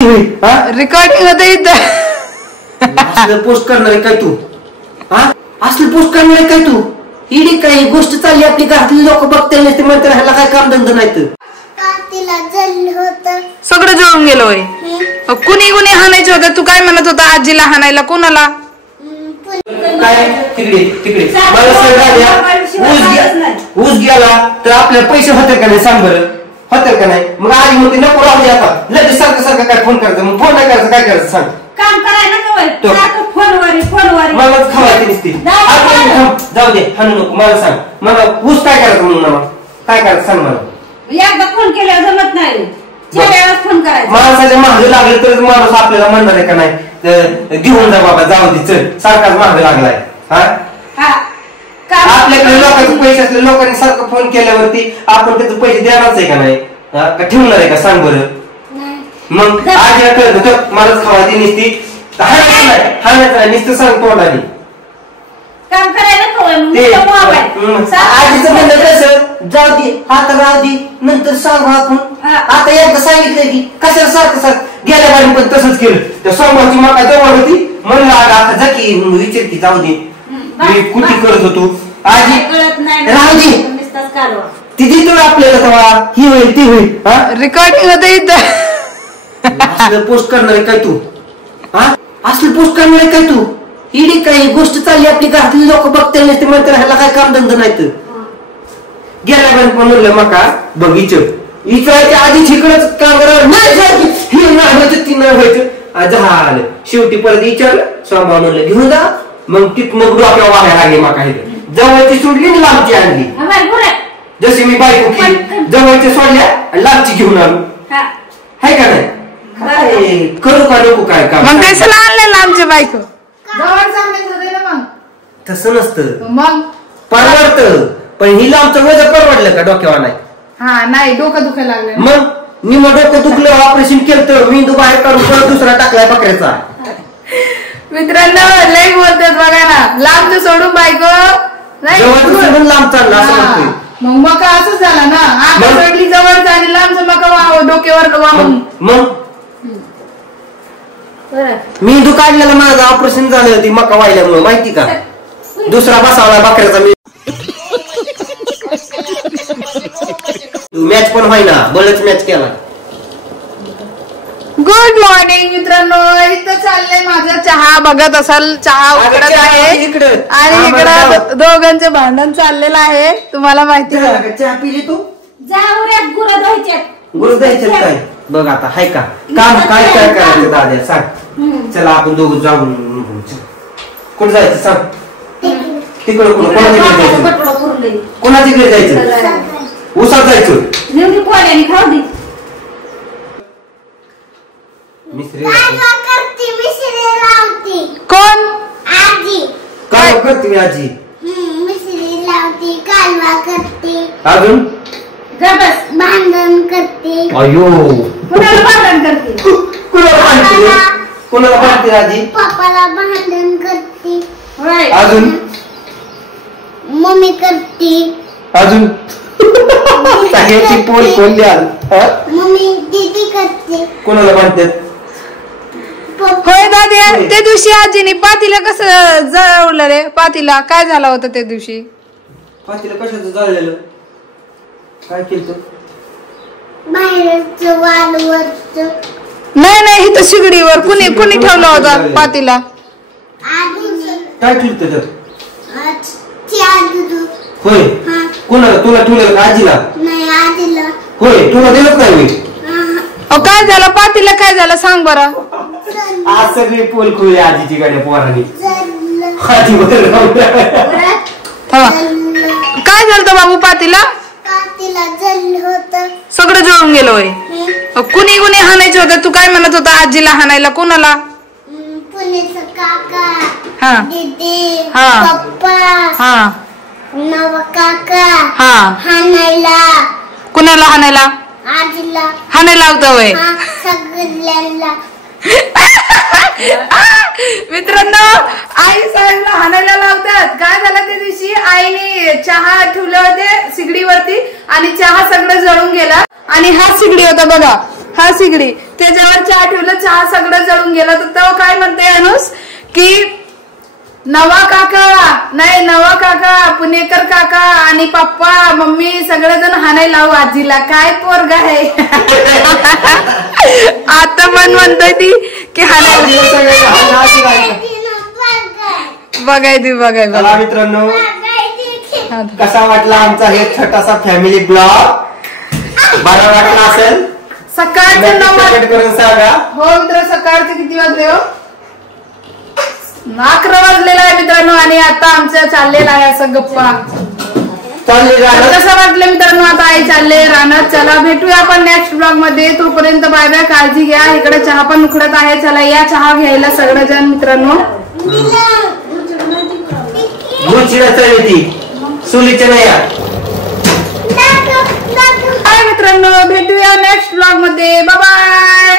Recording होते इथं post करणार आहे काय तू? असली पोस्ट करणार आहे काय तू? इडी काही गोष्ट चालली आपली घरातली लोक बघते नसते म्हणतात ह्याला काय काम धंदा नाही तर सगळं जळून गेलो होय. कुणी कुणी हाणायचं होतं? तू काय म्हणत होता आजीला हाणायला? कोणाला? काय तिकडे तिकडे ऊस गेला तर आपल्याला पैसे होते का नाही सांग बरं? होते का नाही? मग आजी म्हणते नको राहू दे आता लगेच सारखं सारखं काय फोन करायचं? मग फोन नाही करायचं काय करायचं सांग? काम करायला फोनवर मलाच खवायची नसते. जाऊ दे हाणू नको मला सांग. मला ऊस काय करायचं म्हणून मला काय करायचं सांग मला. एकदा फोन केल्यावर जमत नाही. फोन करायचा माणसाच्या महाग लागले तर माणूस आपल्याला म्हणणार आहे का नाही घेऊन जा बाबा जाऊ दे चल सारखाच महाग लागलाय. आपल्याकडे लोकांचे पैसे असले लोकांनी सारखं फोन केल्यावरती आपण त्याचे पैसे देणारच आहे का नाही? का ठेवणार आहे का सांग बरं? मग आज या कळत होतं मलाच खावायची निसती हाणायचं नुसतं सांग तोंडाने काम करायला आधीच म्हणलं कसं जाऊ दे आता राहू दे नंतर सांगू आपण. आता एकदा सांगितलं की कशाला सारखं सारखं गेल्या बारी पण तसंच केलं. त्या सोमवारची मका जवळ होती म्हणलं आता जा की विचार की जाऊ दे मी कुठे करत होतो आजी राहू दे ती देतो आपल्याला तेव्हा ही होईल ती होईल. रिकॉर्डिंग होते इथं पोस्ट करणार आहे काय तू? असली पोस्ट करणार आहे काय तू? इडी काही गोष्ट चालली आपली घरातली लोक बघते नसते म्हणतात ह्याला काय काम धंदा नाही तर गेल्या पण म्हणलं मका बगीच इचरायच्या आधीच इकडंच काम करावं हे नाही व्हायचं ती नाही व्हायचं झालं. शेवटी परत विचारलं सोमवार म्हणलं घेऊन जा. मग तिथनं डोक्यावर वाहायला लागली मका हे जवळची सोडली आणि लांबची आणली. जशी मी बायको केली जवळच्या सोडल्या लांबची घेऊन आलो हाय का नाही? करू का नको काय काम? मग कशाला आणलेलं आमच्या बायको? तसं नसतं मग परवडतं पण हिला आमचं वजन परवडलं का डोक्यावर नाही? नाही डोकं दुखायला लागलं. मग निम डोकं दुखलं ऑपरेशन केलं तर मेंदू बाहेर काढून परत दुसरा टाकलाय बकऱ्याचा. मित्रांनो लय बोलतात बघा ना लांबचं सोडून बायको सोडून लांब चालला असं म्हणतोय. मग मका असंच झाला ना आता सोडली जवळचा आणि लांबचं मका डोक्यावर वाहून. मग मेंदू काढलेला माझं ऑपरेशन झालं ती मका वाहिल्यामुळे माहिती का? दुसरा बसावला बकऱ्याचा मॅच पण व्हायना बळच मॅच केला. गुड मॉर्निंग मित्रांनो. इथं चाललंय माझा चहा बघत असाल चहा उकडत आहे आणि इकडं दोघांचे भांडण चाललेलं आहे तुम्हाला माहिती आहे. चहा पिली तू? गुरु द्यायच्यात काय बघ आता हाय का काम काय काय करायचं दाद्या सांग. चला आपण दोघं जाऊन कुठं जायचं सांग? तिकडं कोणाच्या घरी जायचं? उसात जायचं. कोण काय करते मी आजी? अजून भांडण करते. अयो कुणाला भांडण करते? कोणाला भांडते आजी? पप्पाला भांडण करते. अजून मम्मी करते. अजून सगळ्याची पोल कोण द्याल? मम्मी दीदी करते. कोणाला भांडतात? होय दाद्या त्या दिवशी आजीने पातीला कसं जळवलं रे? पातीला काय झालं होतं त्या दिवशी? पातीला कशाचं जळलेलं? काय केलं? बाहेरचं वालवरचं. नाही इथं शिगडीवर कुणी ठेवला होता पातीला? काय ठेवलं त्याच्यात? होय कोणाला? तुला ठेवलं का आजीला? नाही आजीला. होय तुला दिलंच नाही मी. काय झालं पातीला? काय झालं सांग बरं. आज सगळी पोल खुळी आजीची गाड्या पोरांनी. काय झालं बाबू पातीला? सगळं जळून गेलो होय. कुणी कुणी हाणायचं होतं? तू काय म्हणत होता आजीला हाणायला? कोणाला? काका दीदी पप्पा नवा काका हाणायला. कुणाला हाणायला? आजीला हाणायला होतं वय सगळ्यांना. मित्रांनो आई साहेबला हाणायला लावतात. काय झालं त्या दिवशी आईने चहा ठेवले होते सिगडीवरती आणि चहा सगळं जळून गेला आणि हा सिगडी होता बघा हा सिगडी त्याच्यावर चहा ठेवलं, चहा सगळं जळून गेलं. तर तेव्हा काय म्हणते अनुस की नवा काका पुणेकर काका आणि पप्पा मम्मी सगळेजण हाणायला लावू आजीला. काय पोरग आहे. आता पण म्हणतोय ती की बघाय. चला मित्रांनो, कसा वाटला आमचा हे छोटासा फॅमिली ब्लॉग? बरा वाटला असेल? सकाळचे 9 करून सांगा. हो मित्र, सकाळचे किती वाजले हो? 11 वाजलेला आहे मित्रांनो. आणि आता आमचं चाललेलं आहे असं गप्पा. कसं वाटलं मित्रांनो? आता आई चालले रानात. चला भेटूया आपण नेक्स्ट ब्लॉग मध्ये. तोपर्यंत बाय बाय, काळजी घ्या. इकडे चहा पण उकडत आहे. चला या चहा घ्यायला सगळेजण मित्रांनो. सुलीच्या नाही मित्रांनो, भेटूया नेक्स्ट ब्लॉग मध्ये. Bye bye.